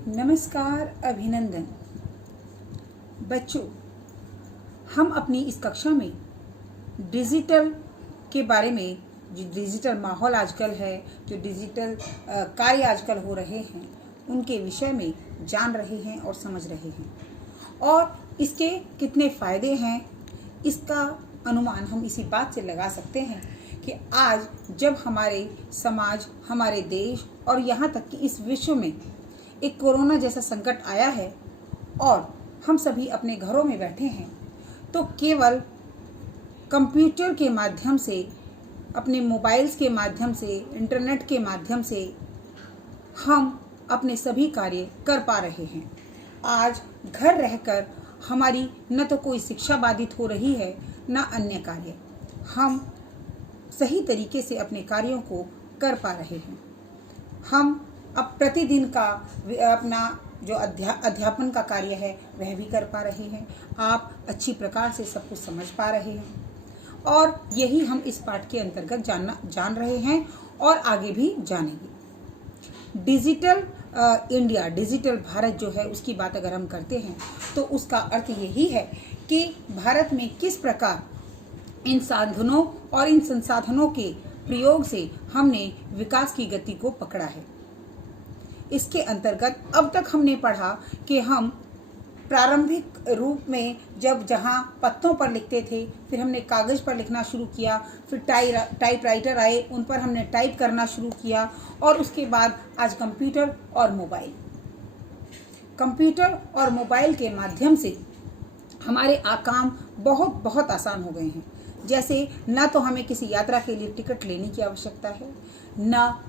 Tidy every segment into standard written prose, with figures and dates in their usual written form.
नमस्कार, अभिनंदन। बच्चों, हम अपनी इस कक्षा में डिजिटल के बारे में, जो डिजिटल माहौल आजकल है, जो डिजिटल कार्य आजकल हो रहे हैं, उनके विषय में जान रहे हैं और समझ रहे हैं और इसके कितने फ़ायदे हैं, इसका अनुमान हम इसी बात से लगा सकते हैं कि आज जब हमारे समाज, हमारे देश और यहाँ तक कि इस विश्व में एक कोरोना जैसा संकट आया है और हम सभी अपने घरों में बैठे हैं, तो केवल कंप्यूटर के माध्यम से, अपने मोबाइल्स के माध्यम से, इंटरनेट के माध्यम से हम अपने सभी कार्य कर पा रहे हैं। आज घर रहकर हमारी न तो कोई शिक्षा बाधित हो रही है, न अन्य कार्य। हम सही तरीके से अपने कार्यों को कर पा रहे हैं। हम अब प्रतिदिन का अपना जो अध्यापन का कार्य है वह भी कर पा रहे हैं। आप अच्छी प्रकार से सब कुछ समझ पा रहे हैं और यही हम इस पाठ के अंतर्गत जान रहे हैं और आगे भी जानेंगे। डिजिटल इंडिया, डिजिटल भारत जो है, उसकी बात अगर हम करते हैं तो उसका अर्थ यही है कि भारत में किस प्रकार इन साधनों और इन संसाधनों के प्रयोग से हमने विकास की गति को पकड़ा है। इसके अंतर्गत अब तक हमने पढ़ा कि हम प्रारंभिक रूप में जहाँ पत्तों पर लिखते थे, फिर हमने कागज़ पर लिखना शुरू किया, फिर टाइपराइटर आए, उन पर हमने टाइप करना शुरू किया और उसके बाद आज कंप्यूटर और मोबाइल के माध्यम से हमारे काम बहुत बहुत आसान हो गए हैं। जैसे ना तो हमें किसी यात्रा के लिए टिकट लेने की आवश्यकता है, ना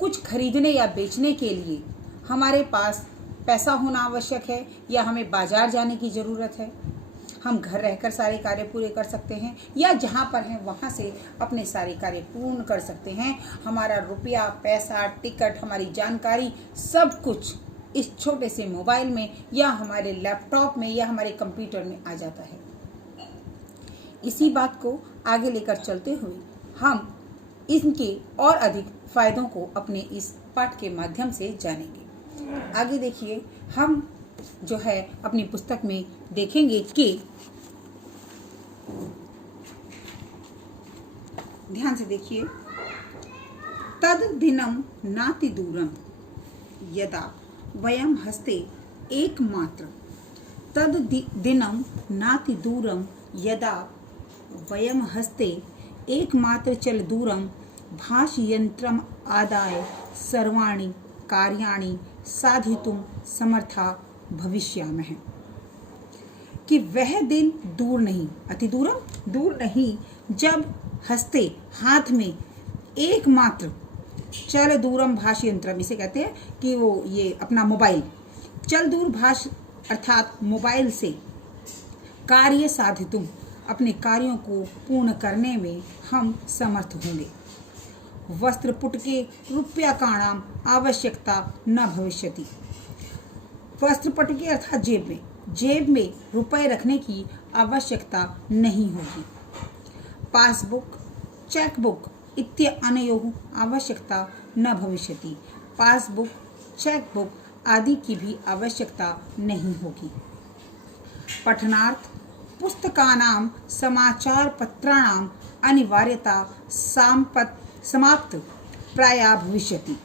कुछ खरीदने या बेचने के लिए हमारे पास पैसा होना आवश्यक है या हमें बाजार जाने की ज़रूरत है। हम घर रहकर सारे कार्य पूरे कर सकते हैं या जहाँ पर हैं वहाँ से अपने सारे कार्य पूर्ण कर सकते हैं। हमारा रुपया, पैसा, टिकट, हमारी जानकारी, सब कुछ इस छोटे से मोबाइल में या हमारे लैपटॉप में या हमारे कंप्यूटर में आ जाता है। इसी बात को आगे लेकर चलते हुए हम इनके और अधिक फायदों को अपने इस पाठ के माध्यम से जानेंगे। आगे देखिए, हम जो है अपनी पुस्तक में देखेंगे कि, ध्यान से देखिए, तद दिनम नाति दूरम यदा वयम हस्ते एकमात्र, तद दिनम नाति दूरम यदा वयम हस्ते एकमात्र चल दूरम भाषयंत्रम आदाय सर्वाणि कार्याणि साधितुं समर्था भविष्यामः। कि वह दिन दूर नहीं, अति दूरम, दूर नहीं, जब हस्ते, हाथ में, एकमात्र, चल दूरम भाषयंत्रम, इसे कहते हैं कि वो ये अपना मोबाइल, चल दूर भाष अर्थात मोबाइल से, कार्य साधितुं, अपने कार्यों को पूर्ण करने में हम समर्थ होंगे। वस्त्र पुटके रूप्यकाणाम आवश्यकता न भविष्यति। वस्त्र पुटके अर्थात जेब में रुपए रखने की आवश्यकता नहीं होगी। पासबुक, चेकबुक इत्यनयोः आवश्यकता न भविष्यति। पासबुक, चेकबुक आदि की भी आवश्यकता नहीं होगी। पठनार्थ पुस्तकानां समाचार पत्राणां अनिवार्यता समाप्त प्रायः भविष्यति।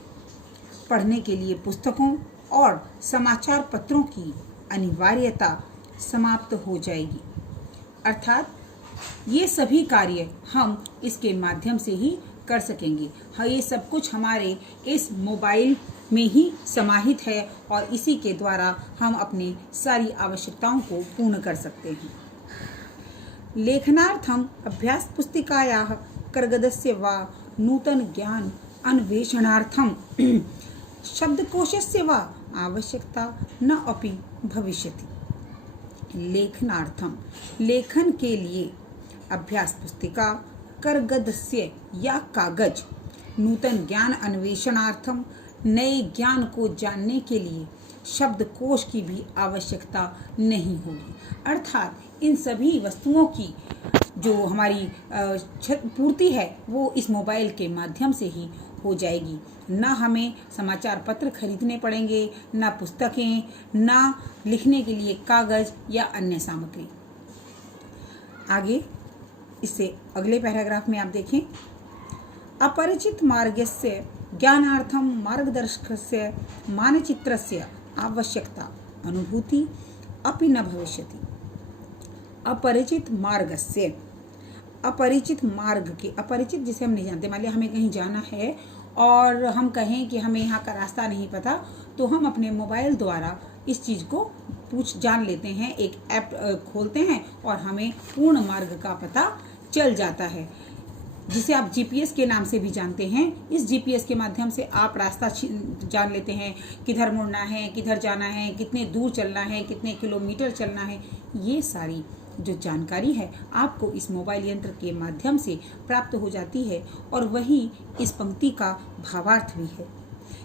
पढ़ने के लिए पुस्तकों और समाचार पत्रों की अनिवार्यता समाप्त हो जाएगी। अर्थात ये सभी कार्य हम इसके माध्यम से ही कर सकेंगे। हाँ, ये सब कुछ हमारे इस मोबाइल में ही समाहित है और इसी के द्वारा हम अपनी सारी आवश्यकताओं को पूर्ण कर सकते हैं। लेखनार्थम अभ्यास पुस्तिकायाः कर्गदस्य वा नूतन ज्ञान अन्वेषणार्थम शब्दकोशस्य वा आवश्यकता न अपि भविष्यति। लेखनार्थम, लेखन के लिए, अभ्यास पुस्तिका, कर्गदस्य या कागज, नूतन ज्ञान अन्वेषणार्थम, नए ज्ञान को जानने के लिए शब्दकोश की भी आवश्यकता नहीं होगी। अर्थात इन सभी वस्तुओं की जो हमारी पूर्ति है वो इस मोबाइल के माध्यम से ही हो जाएगी। ना हमें समाचार पत्र खरीदने पड़ेंगे, ना पुस्तकें, ना लिखने के लिए कागज या अन्य सामग्री। आगे इससे अगले पैराग्राफ में आप देखें, अपरिचित मार्गस्य ज्ञानार्थम मार्गदर्शकस्य मानचित्रस्य आवश्यकता अनुभूति अपि न भविष्यति। अपरिचित मार्गस्य, अपरिचित मार्ग के, अपरिचित जिसे हम नहीं जानते, मान लिया हमें कहीं जाना है और हम कहें कि हमें यहाँ का रास्ता नहीं पता, तो हम अपने मोबाइल द्वारा इस चीज़ को जान लेते हैं। एक ऐप खोलते हैं और हमें पूर्ण मार्ग का पता चल जाता है, जिसे आप जीपीएस के नाम से भी जानते हैं। इस जीपीएस के माध्यम से आप रास्ता जान लेते हैं, किधर मुड़ना है, किधर जाना है, कितने दूर चलना है, कितने किलोमीटर चलना है। ये सारी जो जानकारी है आपको इस मोबाइल यंत्र के माध्यम से प्राप्त हो जाती है। और वही इस पंक्ति का भावार्थ भी है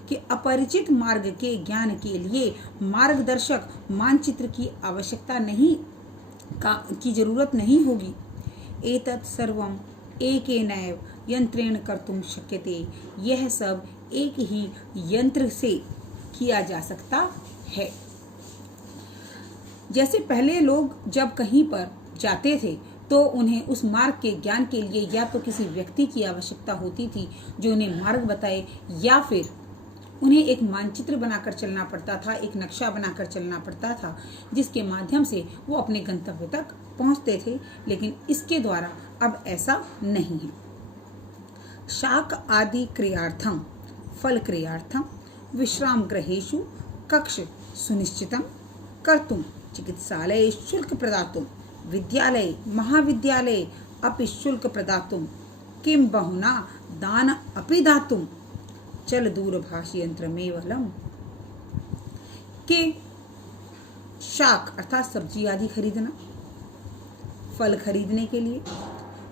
कि अपरिचित मार्ग के ज्ञान के लिए मार्गदर्शक मानचित्र की आवश्यकता की जरूरत नहीं होगी। एतत् सर्वम् एकेनैव यंत्रेण कर्तुं शक्यते। यह सब एक ही यंत्र से किया जा सकता है। जैसे पहले लोग जब कहीं पर जाते थे तो उन्हें उस मार्ग के ज्ञान के लिए या तो किसी व्यक्ति की आवश्यकता होती थी जो उन्हें मार्ग बताए, या फिर उन्हें एक मानचित्र बनाकर चलना पड़ता था, एक नक्शा बनाकर चलना पड़ता था, जिसके माध्यम से वो अपने गंतव्य तक पहुंचते थे। लेकिन इसके द्वारा अब ऐसा नहीं है। शाक आदि क्रियार्थम फल क्रियार्थम विश्राम गृहेषु कक्ष सुनिश्चितम कर्तुम चिकित्सालय शुल्क प्रदातुम विद्यालय महाविद्यालय अपि शुल्क प्रदातुम किम बहुना दान अपि दातुम चल दूरभाष यंत्र में वलम। के शाक अर्थात सब्जी आदि खरीदना, फल खरीदने के लिए,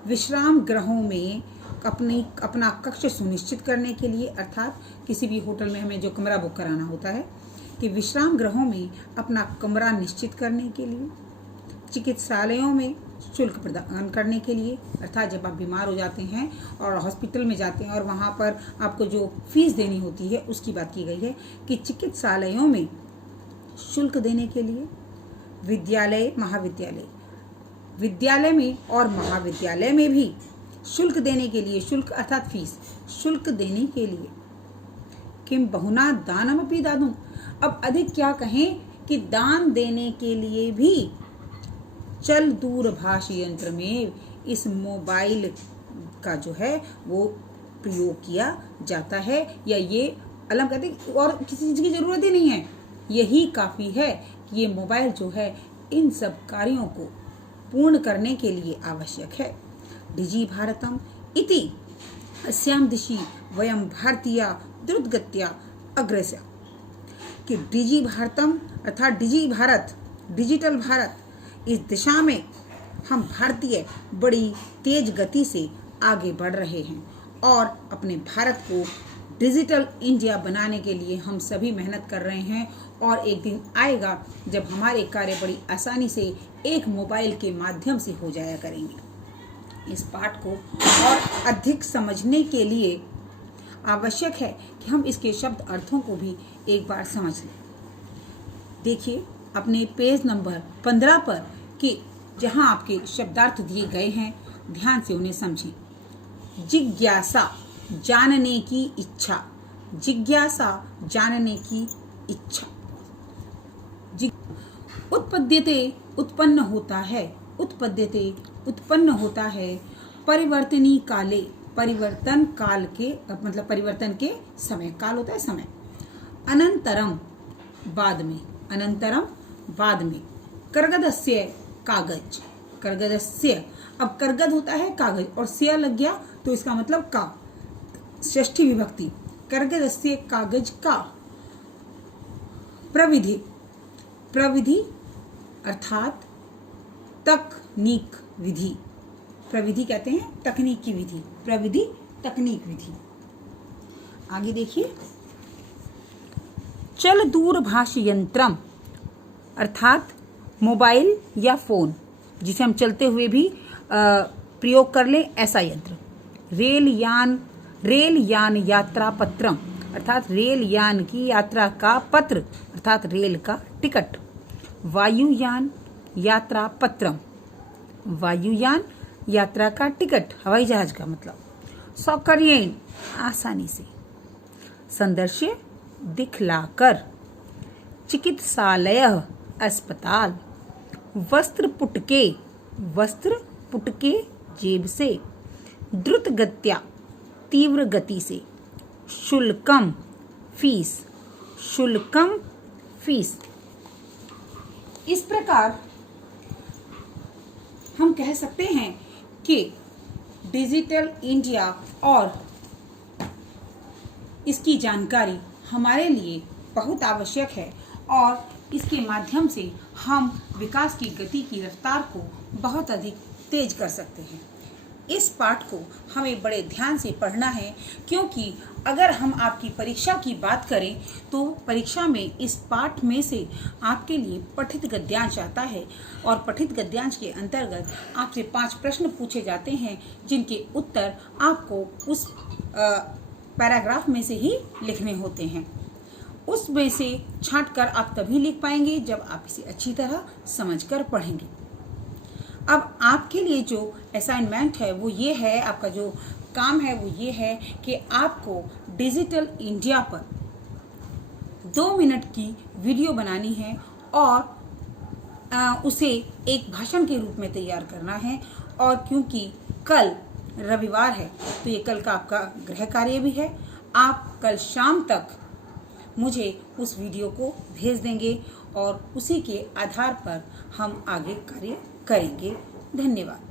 विश्राम गृहों में अपना कक्ष सुनिश्चित करने के लिए, अर्थात किसी भी होटल में हमें जो कमरा बुक कराना होता है कि विश्राम गृहों में अपना कमरा निश्चित करने के लिए, चिकित्सालयों में शुल्क प्रदान करने के लिए, अर्थात जब आप बीमार हो जाते हैं और हॉस्पिटल में जाते हैं और वहाँ पर आपको जो फीस देनी होती है उसकी बात की गई है कि चिकित्सालयों में शुल्क देने के लिए, विद्यालय महाविद्यालय, विद्यालय में और महाविद्यालय में भी शुल्क देने के लिए, शुल्क अर्थात फीस, शुल्क देने के लिए, किम बहुना दानमपि दातुम। अब अधिक क्या कहें कि दान देने के लिए भी चल दूरभाष यंत्र में इस मोबाइल का जो है वो प्रयोग किया जाता है, या ये अलग कहते हैं और किसी चीज़ की ज़रूरत ही नहीं है, यही काफ़ी है कि ये मोबाइल जो है इन सब कार्यों को पूर्ण करने के लिए आवश्यक है। डिजी भारतम इति अस्याम दिशि वयम भारतीया द्रुतगत्या अग्रसर। कि डिजी भारतम अर्थात डिजी भारत, डिजिटल भारत, इस दिशा में हम भारतीय बड़ी तेज गति से आगे बढ़ रहे हैं और अपने भारत को डिजिटल इंडिया बनाने के लिए हम सभी मेहनत कर रहे हैं। और एक दिन आएगा जब हमारे कार्य बड़ी आसानी से एक मोबाइल के माध्यम से हो जाया करेंगे। इस पाठ को और अधिक समझने के लिए आवश्यक है कि हम इसके शब्द अर्थों को भी एक बार समझ लें। देखिए अपने पेज नंबर 15 पर कि जहां आपके शब्दार्थ दिए गए हैं, ध्यान से उन्हें समझें। जिज्ञासा जानने की इच्छा, जिज्ञासा जानने की इच्छा। उत्पद्यते उत्पन्न होता है, उत्पद्यते उत्पन्न होता है, परिवर्तनी काले परिवर्तन काल के मतलब परिवर्तन के समय, काल होता है समय, अनंतरम बाद में, अनंतरम बाद में, कर्गदस्य कागज, कर्गदस्य, अब कर्गद होता है कागज और स्या लग गया तो इसका मतलब का, षष्ठी विभक्ति, कर्गदस्य कागज का, प्रविधि, प्रविधि अर्थात तकनीक विधि, प्रविधि कहते हैं तकनीक की विधि, प्रविधि तकनीक विधि। आगे देखिए, चल दूरभाष यंत्रम अर्थात मोबाइल या फोन जिसे हम चलते हुए भी प्रयोग कर लें ऐसा यंत्र, रेल यान रेल यान यात्रा पत्रम अर्थात रेल यान की यात्रा का पत्र अर्थात रेल का टिकट। वायुयान यात्रा पत्रम, वायुयान यात्रा का टिकट, हवाई जहाज का मतलब। सौकर्येण आसानी से। संदर्श्य दिखलाकर। चिकित्सालय अस्पताल। वस्त्र पुटके, वस्त्र पुटके जेब से। द्रुत गत्या तीव्र गति से। शुल्कम फीस, शुल्कम फीस। इस प्रकार हम कह सकते हैं कि डिजिटल इंडिया और इसकी जानकारी हमारे लिए बहुत आवश्यक है और इसके माध्यम से हम विकास की गति की रफ्तार को बहुत अधिक तेज कर सकते हैं। इस पाठ को हमें बड़े ध्यान से पढ़ना है, क्योंकि अगर हम आपकी परीक्षा की बात करें तो परीक्षा में इस पाठ में से आपके लिए पठित गद्यांश आता है और पठित गद्यांश के अंतर्गत आपसे 5 प्रश्न पूछे जाते हैं, जिनके उत्तर आपको उस पैराग्राफ में से ही लिखने होते हैं। उसमें से छांटकर आप तभी लिख पाएंगे जब आप इसे अच्छी तरह समझकर पढ़ेंगे। अब आपके लिए जो असाइनमेंट है वो ये है, आपका जो काम है वो ये है कि आपको डिजिटल इंडिया पर 2 मिनट की वीडियो बनानी है और उसे एक भाषण के रूप में तैयार करना है। और क्योंकि कल रविवार है तो ये कल का आपका गृह कार्य भी है। आप कल शाम तक मुझे उस वीडियो को भेज देंगे और उसी के आधार पर हम आगे कार्य करेंगे। धन्यवाद।